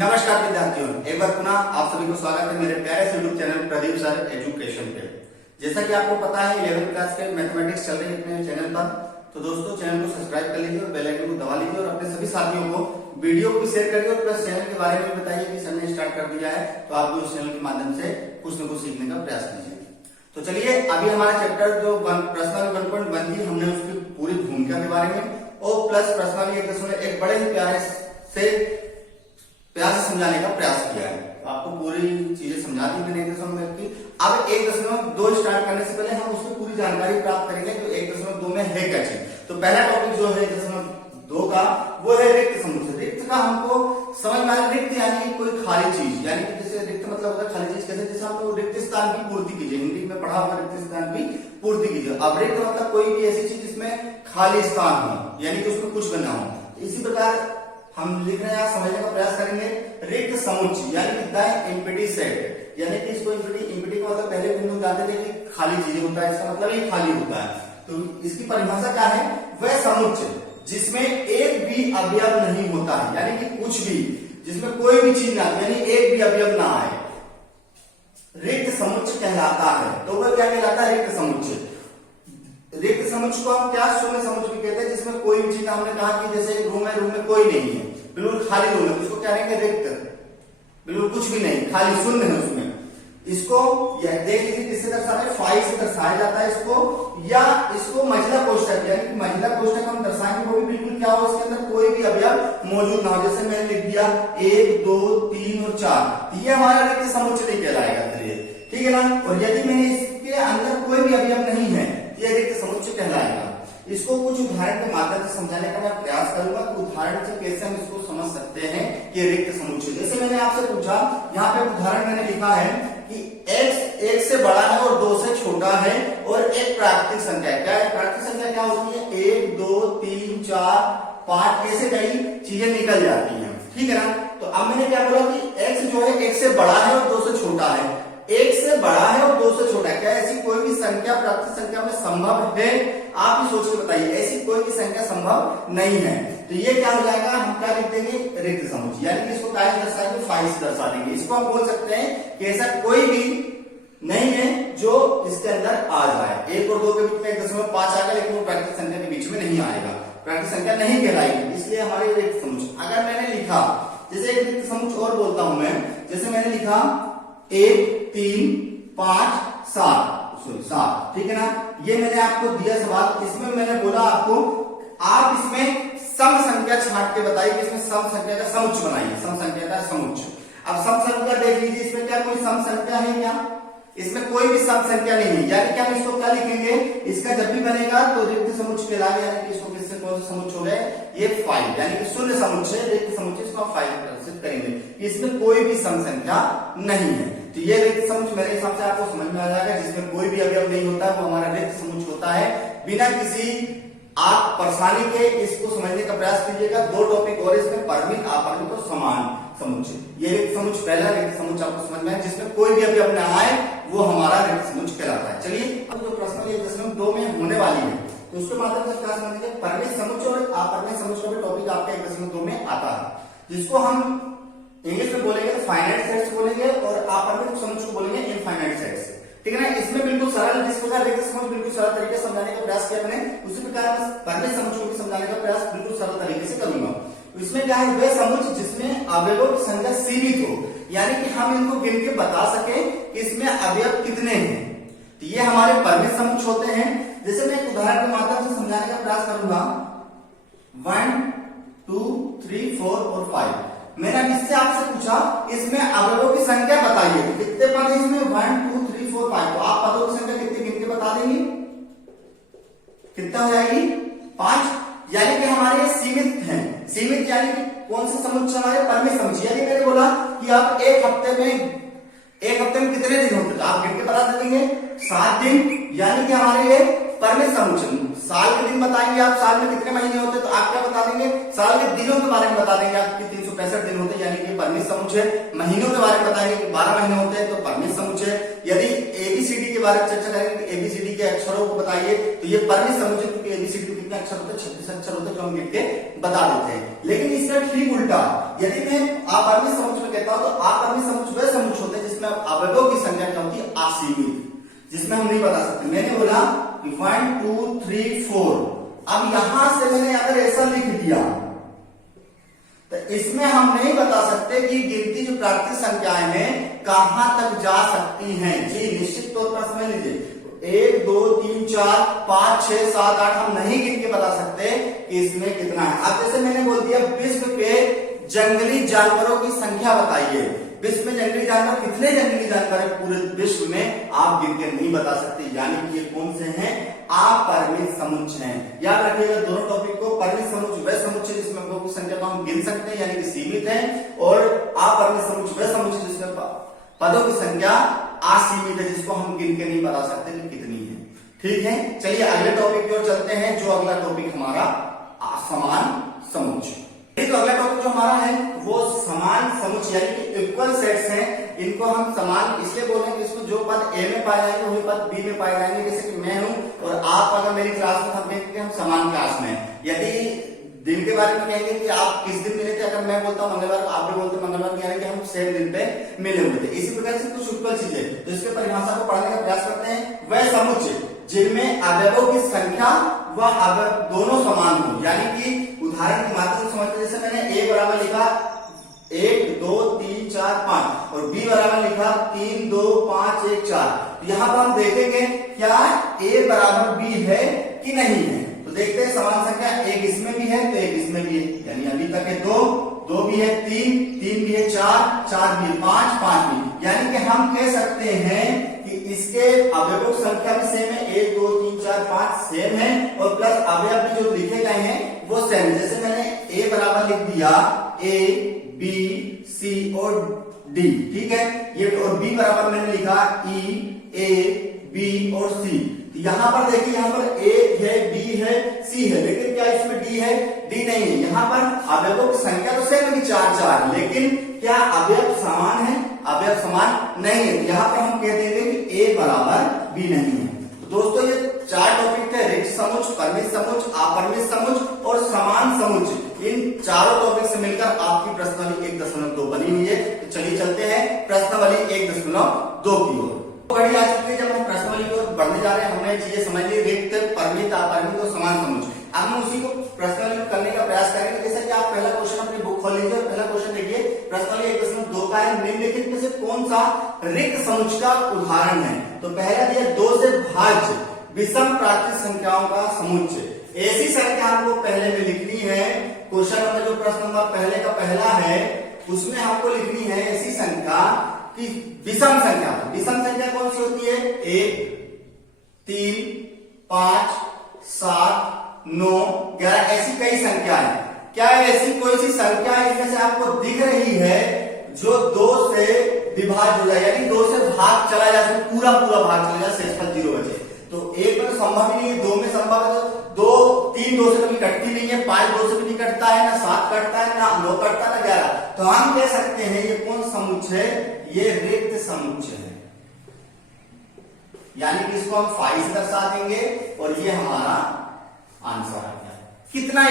नमस्कार विद्यार्थियों, एक बार पुनः आप सभी को स्वागत है मेरे प्यारे से YouTube channel Pradeep sir education पे। जैसा कि आपको पता है 11th क्लास के मैथमेटिक्स चल रही है अपने चैनल पर, तो दोस्तों चैनल को सब्सक्राइब कर लीजिए और बेल आइकन को दबा लीजिए और अपने सभी साथियों को वीडियो को भी शेयर करिए और प्लस चैनल के बारे में बताइए कि सर ने स्टार्ट कर दिया है तो आप भी उस चैनल के माध्यम से कुछ न कुछ सीखने का प्रयास कीजिए। तो चलिए अभी हमारा चैप्टर जो प्रश्नावली 1.1 थी, हमने उसकी पूरी भूमिका के बारे में और प्लस प्रश्नावली 1.1 बड़े ही प्यार से समझाने का प्रयास किया है। आपको पूरी चीजें समझा दी मैंने 1.1 की। अब 1.2 स्टार्ट करने से पहले हम उसकी पूरी जानकारी प्राप्त करेंगे तो 1.2 में है क्या चीज। तो पहला टॉपिक जो है 1.2 का वो है रिक्त समुच्चय। रिक्त का हमको समझ में आया, रिक्त यानी कि कोई खाली चीज, यानी कि जैसे रिक्त मतलब होता है खाली चीज, कैसे जैसे हम रिक्त स्थान की पूर्ति कीजिए, हिंदी में पढ़ा हुआ रिक्त स्थान की पूर्ति कीजिए। अब रिक्त मतलब कोई भी ऐसी चीज जिसमें खाली स्थान हो, यानी कि उसमें कुछ बना हो। इसी प्रकार हम लिख रहे हैं, समझने का प्रयास करेंगे रिक्त समुच्चय यानी कि द एम्प्टी सेट, यानी कि इसको एम्प्टी का मतलब पहले हम लोग जानते थे कि खाली चीजें होता है, इसका मतलब ये खाली होता है। तो इसकी परिभाषा क्या है? वह समुच्चय जिसमें एक भी अवयव नहीं होता है, यानी कि कुछ भी जिसमें कोई भी चीज ना, यानी एक भी अवयव ना आए, रिक्त समुच्चय कहलाता है। तो वह क्या कहलाता है? रिक्त समुच्चय। रिक्त समुच्चय को हम क्या शून्य समुच्चय भी कहते हैं, जिसमें कोई भी चीज, हमने कहा कि जैसे रूम है, रूम में कोई नहीं है, बिल्कुल खाली रूम है, उसको क्या कहेंगे? रिक्त। बिल्कुल कुछ भी नहीं, खाली शून्य है उसमें। इसको देख लीजिए किससे दर्शाते हैं? फाइव से दर्शाया जाता है इसको, या इसको महिला कोष्ठक, यानी कि महिला कोष्ठक हम दर्शाएंगे वो भी बिल्कुल क्या हो, इसके अंदर कोई भी अवयव मौजूद ना हो। जैसे मैंने लिख दिया 1 2 3 और 4, ये हमारा रिक्त समुच्चय नहीं कहलाएगा, ठीक है ना। और यदि मैंने इसके अंदर कोई भी अवयव नहीं है, ये रिक्त समुच्चय कहलाएगा। इसको कुछ उदाहरण के माध्यम से समझाने का मैं प्रयास करूंगा कि उदाहरण से कैसे हम इसको समझ सकते हैं कि रिक्त समुच्चय। जैसे मैंने आपसे पूछा, यहाँ पे उदाहरण मैंने लिखा है कि x 1 से बड़ा है और 2 से छोटा है और एक प्राकृतिक संख्या है। क्या है प्राकृतिक संख्या? क्या होती है? 1 2 3 4 5 ऐसे कई चीजें निकल जाती हैं, ठीक है ना। तो अब मैंने क्या बोला कि x जो है 1 से बड़ा है और 2 से छोटा है। 1 से बड़ा है और 2 से छोटा है, क्या ऐसी कोई भी संख्या प्राकृतिक संख्या में संभव है? आप ही सोच के बताइए, ऐसी कोई भी संख्या संभव नहीं है। तो ये क्या हो जाएगा? हम क्या लिख देंगे? रिक्त समुच्चय, यानी कि इसको क्या दर्शाएंगे? 5 से दर्शा देंगे। इसको हम बोल सकते हैं कि ऐसा कोई भी नहीं है जो इसके अंदर आ जाए। 1 और 2 के बीच में 1.5 आएगा, लेकिन वो प्राकृतिक संख्या के बीच में नहीं आएगा, प्राकृतिक संख्या नहीं कहलाएगी, इसलिए हमारे रिक्त समुच्चय। अगर मैंने लिखा, जैसे एक रिक्त समुच्चय और बोलता हूं मैं, जैसे मैंने लिखा 1 3 5 7, ठीक है ना। ये मैंने आपको दिया सवाल, इसमें मैंने बोला आपको आप इसमें सम संख्या छांट के बताइए कि इसमें सम संख्या का समुच्चय बनाइए, सम संख्या का समुच्चय। अब सम संख्या देख लीजिए, इसमें क्या कोई सम संख्या है क्या? इसमें कोई भी सम संख्या नहीं है, यानी कि हम इसको क्या लिखेंगे? इसका जब भी बनेगा तो रिक्त समुच्चय कहलाएगा, यानी कि इसको किससे कौन सा समुच्चय हो गया? ये 5, यानी कि शून्य समुच्चय, रिक्त समुच्चय, इसको हम 5 प्रदर्शित करेंगे। इसमें कोई भी सम संख्या नहीं है, तो ये रिक्त समुच्चय मेरे हिसाब से आपको समझ में आ जाएगा। जिसमें कोई भी अवयव नहीं होता वो हमारा रिक्त समुच्चय होता है। बिना किसी आप परेशानी के इसको समझने का प्रयास कीजिएगा। 2 टॉपिक और इसमें परिमित, अपरिमित और समान समुच्चय। ये रिक्त समुच्चय, पहला रिक्त समुच्चय आपको समझ में आए, जिसमें कोई भी अवयव न आए वो हमारा रिक्त समुच्चय कहलाता है। चलिए अब जो प्रश्न 1.2 में होने वाली है तो उसके माध्यम से क्या समझेंगे? परिमित समुच्चय और अपरिमित समुच्चय का टॉपिक आपका 1.2 में आता है, जिसको हम इंग्लिश में बोलेंगे तो फाइनाइट सेट्स बोलेंगे और अपरिमित समुच्चय को बोलेंगे इनफाइनाइट सेट्स, ठीक है ना। इसमें बिल्कुल सरल, जिस प्रकार रिक्त समुच्चय बिल्कुल सरल तरीके से समझाने का प्रयास किया मैंने, उसी प्रकार परिमित समुच्चय को भी समझाने का प्रयास बिल्कुल सरल तरीके से करूंगा। इसमें क्या है? वह समुच्चय जिसमें अवयवों की संख्या सीमित हो, यानी कि हम इनको गिन के बता सके कि इसमें अवयव कितने हैं, तो ये हमारे परिमित समुच्चय होते हैं। जैसे मैं एक उदाहरण के माध्यम से समझाने का प्रयास करूंगा, 1 2 3 4 और 5। मैंने अब इससे आपसे पूछा इसमें अवयवों की संख्या बताइए, तो कितने पद है इसमें? 1 2 3 4 5। तो आप पदों की संख्या कितनी गिन के बता देंगे? कितना हो जाएगी? 5, यानी कि हमारे सीमित हैं। सीमित यानी कि कौन से समुच्चय? हमारे परिमित समुच्चय। यानी मैंने बोला कि आप एक हफ्ते में कितने दिन होते, तो आप गिन के बता देंगे 7 दिन, यानी कि हमारे ये परिमित समुच्चय। साल के दिन बताएंगे आप, साल में कितने महीने होते, तो आप क्या बता देंगे? साल के दिनों के बारे में बता देंगे आपकी 365 दिन होते हैं, यानी कि परिमित समुच्चय। महीनों के बारे में बताएंगे कि 12 महीने होते हैं, तो परिमित समुच्चय। यदि ABCD के बारे में चर्चा करेंगे कि ABCD के अक्षरों को बताइए, तो ये परिमित समुच्चय, क्योंकि ABCD के कितने अक्षर होते हैं? 36 अक्षर होते हैं, जो हम गिन के बता देते हैं। लेकिन इसका ठीक उल्टा, यदि मैं आप परिमित समुच्चय कहता हूं तो अपरिमित समुच्चय वे समुच्चय होते हैं जिसमें अवयवों की संख्या क्या होती है, असीमित, जिसमें हम नहीं बता सकते। मैंने बोला कि 1 2 3 4, अब यहां से मैंने अगर ऐसा लिख दिया तो इसमें हम नहीं बता सकते कि गिनती जो प्राकृतिक संख्याएं हैं कहां तक जा सकती हैं। जी निश्चित तौर पर समझ लीजिए, 1 2 3 4 5 6 7 8 हम नहीं गिन के बता सकते कि इसमें कितना है। अब जैसे मैंने बोल दिया विश्व के जंगली जानवरों की संख्या बताइए, विश्व में जंगली जानवर कितने जंगली जानवर है पूरे विश्व में, आप गिन के नहीं बता सकते। यानी कि ये कौन से हैं, अपरिमित समुच्चय हैं। याद रखिएगा दोनों टॉपिक को, परिमित समुच्चय वे समुच्चय जिसमें अवयवों की संख्या को हम गिन सकते हैं यानी कि सीमित है, और अपरिमित समुच्चय वे समुच्चय जिसमें पदों की संख्या असीमित है, जिसको हम गिन के नहीं बता सकते कि कितनी है। ठीक है, चलिए अगले टॉपिक की ओर चलते हैं, जो अगला टॉपिक हमारा समान समुच्चय। तो अगला टॉपिक जो हमारा है वो समान समुच्चय यानी कि इक्वल सेट्स हैं। इनको हम समान इसलिए बोल रहे हैं कि इसको जो पद ए में पाए जाएंगे वही पद बी में पाए जाएंगे। जैसे कि मैं हूं और आप अगर मेरी क्लास में, हम देखेंगे हम समान क्लास में। यदि दिन के बारे में कहेंगे कि आप किस दिन मिले थे, अगर मैं बोलता हूँ मंगलवार, आप भी बोलते हैं मंगलवार, यानी कि हम सेम दिन पे मिले हुए थे। इसी प्रकार से कुछ इक्वल चीजें, तो इसके परिभाषा को पढ़ने का प्रयास करते हैं। वह समुच्चय जिनमें अवयवों की संख्या व अवयव दोनों समान हो, यानी कि उदाहरण के माध्यम से समझते, जैसे मैंने ए बराबर लिखा 1 2 3 4 5 और बी बराबर लिखा 3 2 5 1 4। यहाँ पर हम देखेंगे क्या ए बराबर बी है कि नहीं है। तो देखते हैं समान संख्या, एक इसमें भी है तो एक इसमें भी है, यानी अभी तक है 2 2 भी है, 3 3 भी है, 4 4 भी है, 5 5 भी, यानी कि हम कह सकते हैं कि इसके अवयवों की संख्या भी सेम है, 1 2 3 4 5 सेम है, और प्लस अवयव भी जो लिखे गए हैं वो सेम है। जैसे मैंने ए बराबर लिख दिया ए बी सी और डी, ठीक है, ये, और बी बराबर मैंने लिखा ई ए बी और सी। यहां पर देखिए, यहां पर ए है, बी है, सी है, लेकिन क्या इसमें डी है, डी नहीं है। यहां पर अवयवों की संख्या तो सेम है 4 4, लेकिन क्या अवयव समान है, अवयव समान नहीं है। यहां पर हम कह देंगे कि ए बराबर बी नहीं है। दोस्तों ये 4 टॉपिक थे, रिक्त समुच्चय, परिमित समुच्चय, अपरिमित समुच्चय और समान समुच्चय। इन चारों टॉपिक से मिलकर आपकी प्रश्नावली 1.2 बनी हुई है। तो चलिए चलते हैं प्रश्नावली 1.2 की ओर। घड़ी आ चुकी है जब हम प्रश्नावली की ओर बढ़ने जा रहे हैं। हमने चीजें समझ ली, रिक्त, परिमित, अपरिमित और समान समुच्चय। अब हम उसी को प्रश्नावली करने का प्रयास करेंगे। जैसा कि आप पहला क्वेश्चन अपनी बुक खोल लीजिए और पहला क्वेश्चन देखिए, प्रश्नावली 1.2 का है, निम्नलिखित में से कौन सा रिक्त समुच्चय का उदाहरण है। तो पहला दिया 2 से भाज्य विषम प्राकृतिक संख्याओं का समुच्चय। ऐसी संख्या हमको पहले में लिखनी है। क्वेश्चन नंबर जो प्रश्न नंबर पहले का पहला है उसमें हमको लिखनी है ऐसी संख्या कि विषम संख्या। विषम संख्या कौन सी होती है, 1 3 5 7 9 11, ऐसी कई संख्या है। क्या ऐसी कोई सी संख्या इसमें से आपको दिख रही है जो 2 से विभाज्य हो जाए, यानी 2 से भाग चला जाए, पूरा पूरा भाग चला जाए, शेषफल 0 बचे। तो 1 में तो संभव ही नहीं है, 2 में संभव है, तो 3 2 से कभी कटती नहीं है, 5 2 से भी नहीं कटता है, ना 7 कटता है, ना 9 कटता है, ना 11। तो हम कह सकते हैं ये कौन समुच्चय है, ये रिक्त समुच्चय है। यानी कि इसको हम 5 से दर्शा देंगे और ये हमारा आंसर आ गया। कितना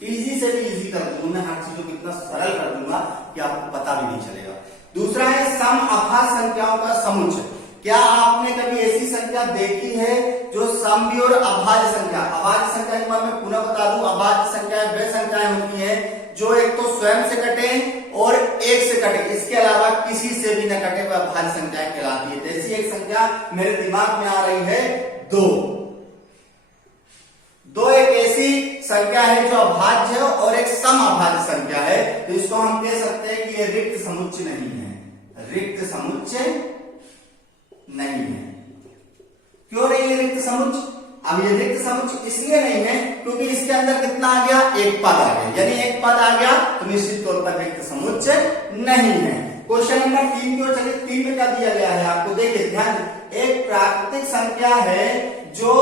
इजी से भी इजी कर दूंगा मैं, हर चीजों को इतना सरल कर दूंगा कि आपको पता भी नहीं चलेगा। दूसरा है सम अभाज्य संख्याओं का समुच्चय। क्या आपने कभी ऐसी संख्या देखी है जो समभी और अभाज्य संख्या, अभाज्य संख्या के बारे में पुनः बता दूं, अभाज्य संख्याएं वे संख्याएं होती हैं जो एक तो स्वयं से कटे और एक से कटे, इसके अलावा किसी से भी न कटे, वह अभाज्य संख्याएं कहलाती है। जैसी एक संख्या मेरे दिमाग में आ रही है 2 एक ऐसी संख्या है जो अभाज्य है और एक सम अभाज्य संख्या है। तो इसको हम कह सकते हैं कि ये रिक्त समुच्चय नहीं है, रिक्त समुच्चय नहीं है। क्यों नहीं है रिक्त समुच्चय? अब ये रिक्त समुच्चय इसलिए नहीं है क्योंकि इसके अंदर कितना आ गया, एक पद आ गया, यानी एक पद आ गया तो निश्चित तौर पर रिक्त समुच्चय नहीं है। क्वेश्चन नंबर 3 की ओर चलिए। 3 में क्या दिया गया है आपको, देखिए ध्यान, एक प्राकृतिक संख्या है जो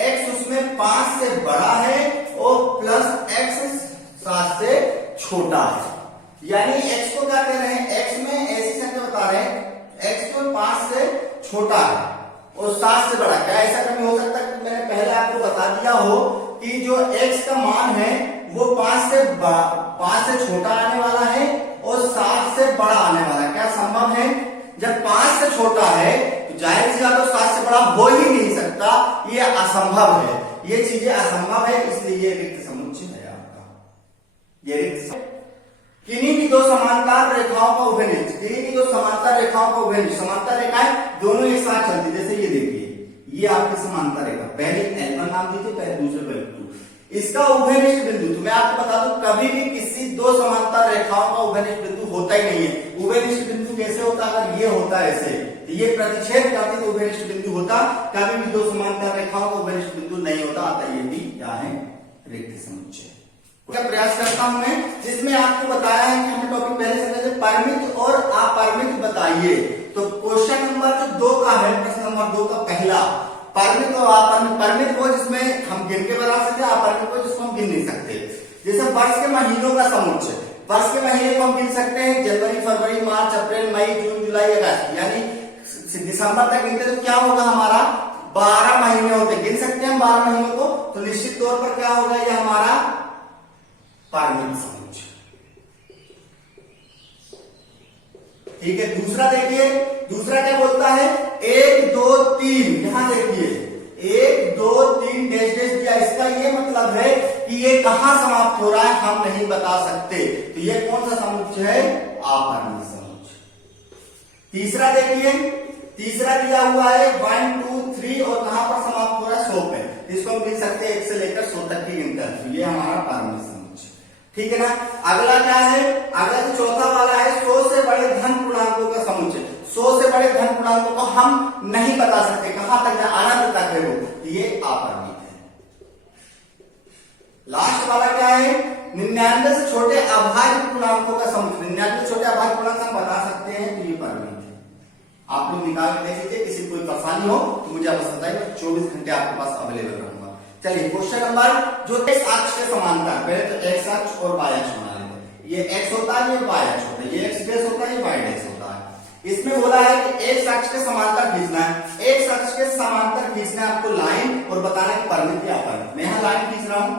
x उसमें 5 से बड़ा है और प्लस x 7 से छोटा है। यानी x को क्या कह रहे हैं, x में ऐसी संख्या बता रहे हैं x को 5 से छोटा है और 7 से बड़ा। क्या ऐसा कभी हो सकता है कि मैंने पहले आपको बता दिया हो कि जो x का मान है वो 5 से छोटा आने वाला है और 7 से बड़ा आने वाला है। क्या संभव है? जब 5 से छोटा है तो जाहिर सी बात है 7 से बड़ा हो ही नहीं सकता, ये असंभव है, ये चीजें असंभव है, इसलिए ये रिक्त समुच्चय है आपका। ये रिक्त किन्हीं भी दो समांतर रेखाओं का उभयनिष्ठ, किन्हीं भी दो समांतर रेखाओं का उभयनिष्ठ, समांतर रेखाएं दोनों एक साथ चलती, जैसे ये देखिए, ये आपकी समांतर रेखा, पहले L1 नाम दीजिए, पहले दूसरे पर L2, इसका उभयनिष्ठ बिंदु, तो मैं आपको बता दूं कभी भी किसी दो समांतर रेखाओं का उभयनिष्ठ बिंदु होता ही नहीं है। उभयनिष्ठ बिंदु कैसे होता है? अगर ये होता है ऐसे, तो ये प्रतिच्छेद करते तो उभयनिष्ठ बिंदु होता, कभी भी दो समांतर रेखाओं का उभयनिष्ठ बिंदु नहीं होता, अतः ये भी क्या है? रिक्त समुच्चय। क्या प्रयास करता हूं मैं, जिसमें आपको बताया है कि हमने टॉपिक पहले से परिमित और अपरिमित बताइए। तो क्वेश्चन नंबर जो 2 का है, प्रश्न नंबर 2 का पहला, परिमित और अपरिमित। परिमित वो जिसमें हम गिन के बता सकते हैं, अपरिमित वो जिसको हम गिन नहीं सकते। जैसे वर्ष के महीनों का समुच्चय, वर्ष के महीने को हम गिन सकते हैं, जनवरी, फरवरी, मार्च, अप्रैल, मई, जून, जुलाई, अगस्त, यानी दिसंबर तक गिनते तो क्या होगा? हमारा 12 महीने होते, गिन सकते हैं हम 12 महीनों को, तो निश्चित तौर पर क्या होगा? ये हमारा परिमित समुच्चय। ठीक है, दूसरा देखिए, दूसरा क्या बोलता है? 1 2 3, यहां देखिए 1 2 3 डैश डैश दिया, इसका ये मतलब है कि ये कहां समाप्त हो रहा है हम नहीं बता सकते, तो ये कौन सा समुच्चय है? अपरिमित समुच्चय। तीसरा देखिए, तीसरा दिया हुआ है 1 2 3 और कहां पर समाप्त हो रहा है? 100 पे, इसको हम गिन सकते हैं 1 से लेकर 100 तक की गिनकर, तो ये हमारा परिमित समुच्चय। ठीक है ना। अगला क्या है? अगला जो चौथा वाला है 100 से बड़े धन पूर्णांकों का समुच्चय। 100 से बड़े धन पूर्णांकों को हम नहीं बता सकते, कहां तक अनंत तक है वो, ये अपरिमित है। लास्ट वाला क्या है? 99 से छोटे अभाज्य पूर्णांकों का समुच्चय। 99 से छोटे अभाज्य पूर्णांक हम बता सकते हैं, तो ये परिमित है। आप लोग निकाल के देख लीजिए, किसी कोई परेशानी हो तो मुझे आप बताइए, 24 घंटे आपके पास अवेलेबल रहूंगा। चलिए क्वेश्चन नंबर जो x अक्ष के समांतर, पहले तो x अक्ष और y अक्ष बना लेते हैं। ये x होता है, ये y अक्ष होता है, ये x डैश होता है, ये y डैश होता है। इसमें बोला है कि x अक्ष के समांतर खींचना है, x अक्ष के समांतर खींचना है आपको लाइन, और बताना है परिमित या अपरिमित। मैं यहां लाइन खींच रहा हूं,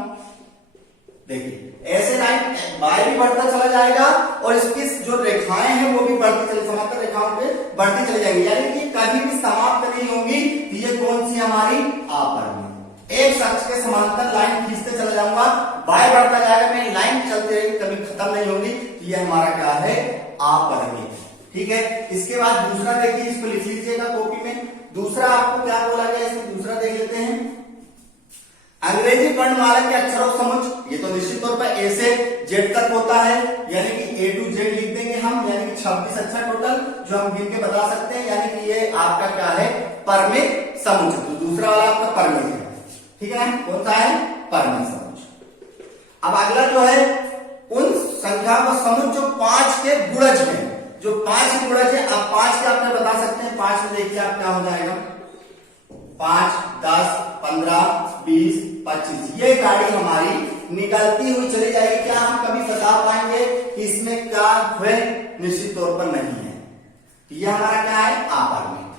देखिए ऐसे लाइन y भी बढ़ता चला जाएगा और इसकी जो रेखाएं हैं वो भी बढ़ती चली, समांतर रेखाओं पे बढ़ती चली जाएंगी, यानी कि कभी भी समाप्त नहीं होंगी। तो ये कौन सी हमारी? अपरिमित। एक अक्ष के समांतर लाइन खींचते चला जाऊंगा, y बढ़ता जाएगा, मेरी लाइन चलती रहेगी, कभी खत्म नहीं होगी, तो ये हमारा क्या है? अपरिमित। ठीक है, इसके बाद दूसरा देखिए, इसको लिख लीजिएगा कॉपी में। दूसरा आपको क्या बोला गया, इसमें दूसरा देख लेते हैं। अंग्रेजी वर्णमाला के अक्षरों का समुच्चय, ये तो निश्चित तौर पर A से Z तक होता है, यानी कि A to Z लिख देंगे हम, यानी कि 26 अक्षर टोटल जो हम गिन के बता सकते हैं, यानी कि ये आपका क्या है? परिमित समुच्चय। तो दूसरा वाला आपका परिमित है, ठीक है ना। कौन सा है? परिमित समुच्चय। अब अगला जो है उन संख्याओं का समुच्चय जो 5 के गुणज है, जो 5 के गुणज है। अब 5 के आपने बता सकते हैं, 5 में देखिए आप क्या हो जाएगा? 5 10 15 20 25, ये गाड़ी हमारी निकलती हुई चली जाएगी। क्या हम कभी बता पाएंगे कि इसमें क्या है? निश्चित तौर पर नहीं है। ये हमारा क्या है? अपरिमित।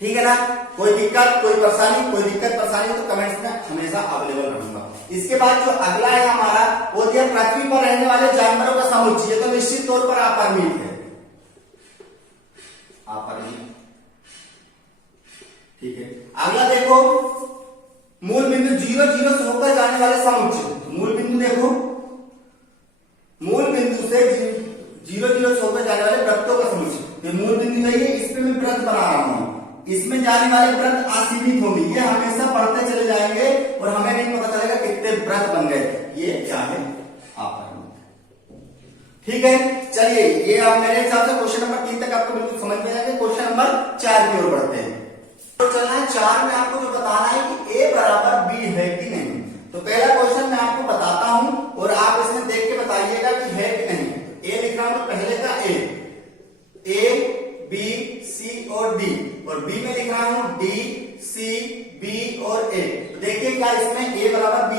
ठीक है ना। कोई दिक्कत, कोई परेशानी, कोई दिक्कत परेशानी तो कमेंट्स में हमेशा अवेलेबल रहूंगा। इसके बाद जो अगला है हमारा, वो दिया पृथ्वी पर रहने वाले जानवरों का समुच्चय, ये तो निश्चित तौर पर अपरिमित है, अपरिमित। ठीक है, अगला देखो मूल बिंदु 0 0 से होकर जाने वाले समुच्चय। मूल बिंदु देखो, मूल बिंदु से 0 0 से होकर जाने वाले वृत्तों का समुच्चय। मूल बिंदु है, इसमें मैं वृत्त बना रहा हूं, इसमें जाने वाले व्रत असीमित होंगे, ये हमेशा बढ़ते चले जाएंगे और हमें नहीं पता चलेगा कितने व्रत बन गए। ये क्या है? अपरिमित। ठीक है, चलिए ये आप मेरे हिसाब से क्वेश्चन नंबर 3 तक आपको बिल्कुल समझ में आएगा। क्वेश्चन नंबर 4 की ओर बढ़ते हैं। तो चलना है 4 में आपको जो बताना है कि A बराबर B है कि नहीं। तो पहला क्वेश्चन मैं आपको बताता हूं और आप इसमें देख के बताइएगा कि है कि नहीं। A लिख रहा हूं, पहले का A B C और D, और B में लिख रहा हूं D C B और A। तो देखिए क्या इसमें A बराबर B,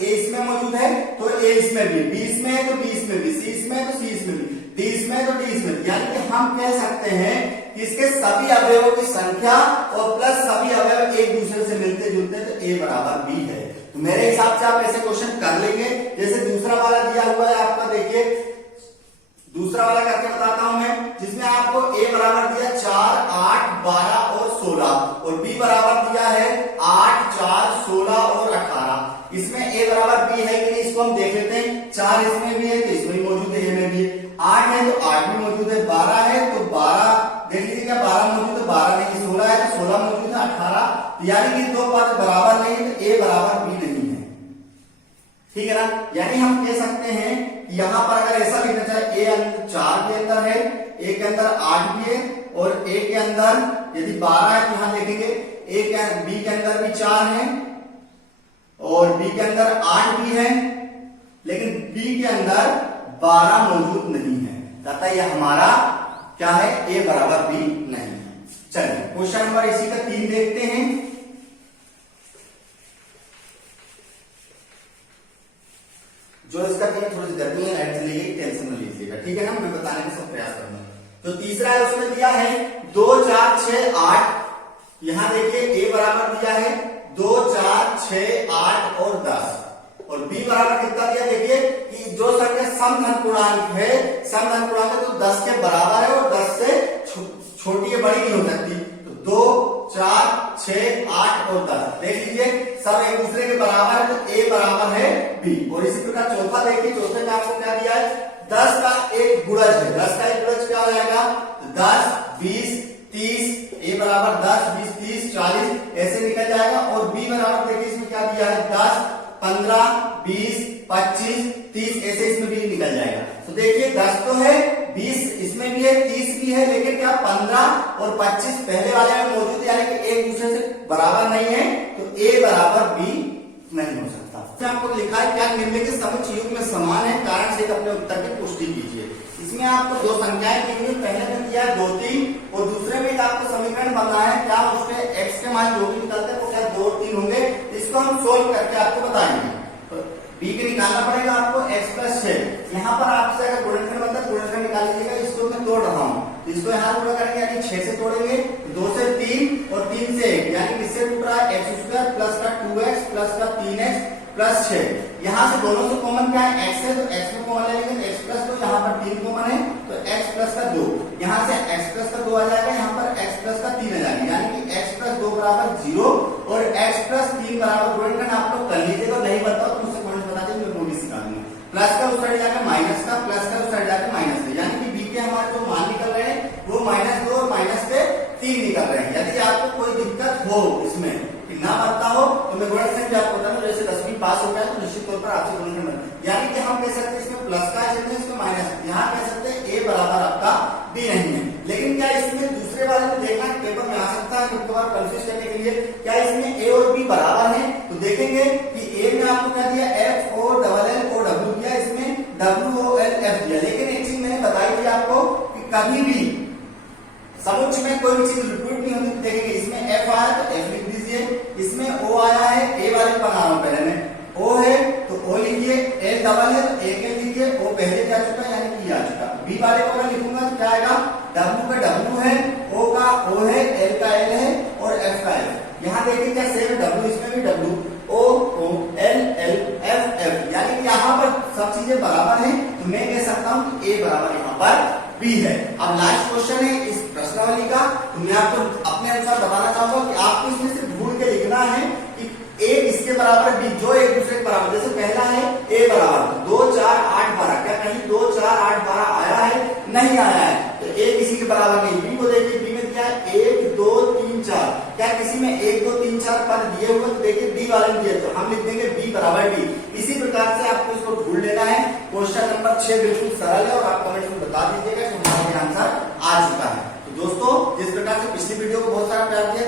A इसमें मौजूद है तो A इसमें भी, B इसमें है तो B इसमें भी, C इसमें है तो C इसमें भी, D इसमें है तो D इसमें भी। यानी कि हम कह सकते हैं कि इसके सभी अवयवों की संख्या और प्लस सभी अवयव एक दूसरे से मिलते जुलते, तो A बराबर B है। तो मेरे हिसाब से आप ऐसे क्वेश्चन कर लेंगे। जैसे दूसरा वाला दिया हुआ है आपका, देखिए दूसरा वाला करके बताता हूं मैं, जिसमें आपको a बराबर दिया 4, 8, 12 और 16 और b बराबर दिया है 8, 4, 16 और 18। इसमें a बराबर b है कि नहीं इसको हम देख लेते हैं। 4 इसमें भी है तो इसमें भी मौजूद है, a में भी है। 8 है तो 8 भी मौजूद है। 12 है तो 12 देख लीजिए, क्या 12 मौजूद है, 12 नहीं। 16 है तो 16 मौजूद है। 18 यानी कि दो पद बराबर नहीं है तो a बराबर b नहीं है, ठीक है ना। यानी हम कह सकते हैं यहां पर अगर ऐसा लिखना चाहे a 4 के अंदर है, a के अंदर 8 भी है और a के अंदर यदि 12 है तो यहां देखेंगे b के अंदर भी 4 है और b के अंदर 8 भी है, लेकिन b के अंदर 12 मौजूद नहीं है। अतः यह हमारा क्या है, a बराबर b नहीं। चलिए क्वेश्चन नंबर इसी का 3 देखते हैं। जो इसका थोड़ी सी गलती है लाइट चलेगी, टेंशन न लीजिएगा, ठीक है ना। मैं बताने का सब प्रयास करूंगा। तो तीसरा है उसमें दिया है 2, 4, 6, 8। यहां देखिए a बराबर दिया है 2, 4, 6, 8 और 10 और b बराबर कितना दिया, देखिए कि जो संख्या समधन पूर्णांक है, समधन पूर्णांक है तो 10 के बराबर है और 10 से छोटी या बड़ी नहीं हो सकती। तो 2, 4, 6, 8 और 10 देख लीजिए सब एक दूसरे के बराबर है तो a बराबर है b। और इसी प्रकार चौथा देखिए, चौथे में आपको क्या दिया है, 10 का एक गुणज है। 10 का एक गुणज क्या हो जाएगा, 10, 20, 30, a बराबर 10, 20, 30, 40 ऐसे निकल जाएगा। और b बराबर देखिए इसमें क्या दिया है, 10, 15, 20, 25, 30 ऐसे इसमें भी निकल जाएगा। तो देखिए 10 तो है, 20 इसमें भी है, 30 भी है, लेकिन क्या 15 और 25 पहले वाले में मौजूद है, यानी कि एक दूसरे से बराबर नहीं है तो a बराबर b नहीं हो सकता। आपको लिखा है क्या निम्नलिखित समुच्चय युग्म में समान है, कारण से अपने उत्तर की पुष्टि कीजिए। इसमें आपको दो संख्याएं दी हुई, पहले में दिया 2, 3 और दूसरे में आपको समीकरण बनना है क्या, उसमें x के मान जो भी निकलते हैं वो क्या 2 और 3 होंगे। इसको हम सोल्व करके आपको बताएंगे। तो b के निकालना पड़ेगा आपको x प्लस 6। यहाँ पर आपसे अगर गुणनखंड बनता है गुणनखंड निकाल लीजिएगा। इसको मैं तोड़ रहा हूँ, इसको यहाँ गुणा करेंगे यानी 6 से तोड़ेंगे, 2 से 3 और 3 से 1 यानी किससे टूट रहा है, x स्क्वायर प्लस का 2x प्लस का 3x प्लस 6। यहाँ से दोनों से कॉमन क्या है, x है तो x में कॉमन ले लेंगे, x प्लस 2 यहाँ पर 3 कॉमन है तो x प्लस का 2, यहाँ से x प्लस का 2 आ जाएगा, यहाँ पर x प्लस का 3 आ जाएगा, यानी कि x प्लस 2 बराबर 0 और x प्लस 3 बराबर गुणनखंड आप लोग कर लीजिएगा। नहीं बताओ तो मुझसे गुणनखंड बता दीजिए, मैं वो भी सिखा दूंगा। प्लस का उस साइड जाकर माइनस का, प्लस का उस साइड जाकर माइनस का, यानी कि b के हमारे जो मान निकल रहे हैं वो -2 और -3 निकल रहे हैं। यदि आपको कोई दिक्कत हो इसमें ना बनता हो तो मैं गुणनखंड आपको बता दूं, जैसे 10वीं पास हो गया तो निश्चित तौर पर आपसे गुणनखंड बनता, यानी कि हम कह सकते हैं इसमें प्लस का है इसमें माइनस, यहाँ कह सकते हैं a बराबर आपका b नहीं है। लेकिन क्या इसमें दूसरे वाले में देखना पेपर में आ सकता है कभी कभार कंफ्यूज करने के लिए, क्या इसमें a और b बराबर है, तो देखेंगे कि a में आपको क्या दिया f o double l o w दिया, इसमें w o l f दिया। लेकिन एक चीज मैंने बताई थी आपको कि कभी भी समुच्चय में कोई भी चीज रिपीट नहीं होती। देखेंगे इसमें f आया तो f लिख दीजिए, इसमें o आया है, a वाले को बना रहा हूं पहले मैं, o है तो o लिखिए, l डबल है तो एक l लिखिए, o पहले क्या चुका यानी कि आ चुका। b वाले को मैं लिखूंगा तो क्या आएगा, w का w है, o का o है, l का l है और f का l। यहाँ देखिए क्या सेम w, इसमें भी w, o o l l f f, यानी कि यहाँ पर सब चीजें बराबर हैं तो मैं कह सकता हूँ कि a बराबर यहाँ पर b है। अब लास्ट क्वेश्चन है इस प्रश्नावली का, तो मैं आपको अपने अनुसार बताना चाहूंगा कि आपको इसमें से ढूंढ के लिखना है कि a इसके बराबर b, जो एक दूसरे के बराबर। जैसे पहला है a बराबर 2, 4, 8, 12, क्या कहीं 2, 4, 8, 12 आया है, नहीं आया है तो a किसी के बराबर नहीं। b को देखिए, b में क्या है 1, 2, 3, 4, क्या किसी में 1, 2, 3, 4 पद दिए हुए, तो देखिए d वाले में दिए तो हम लिख देंगे b बराबर d। इसी प्रकार से आपको इसको ढूंढ लेना है। क्वेश्चन नंबर 6 बिल्कुल सरल है और आप कमेंट में बता दीजिएगा कि हमारा आंसर आ चुका है। तो दोस्तों जिस प्रकार से पिछली वीडियो को बहुत सारा प्यार दिया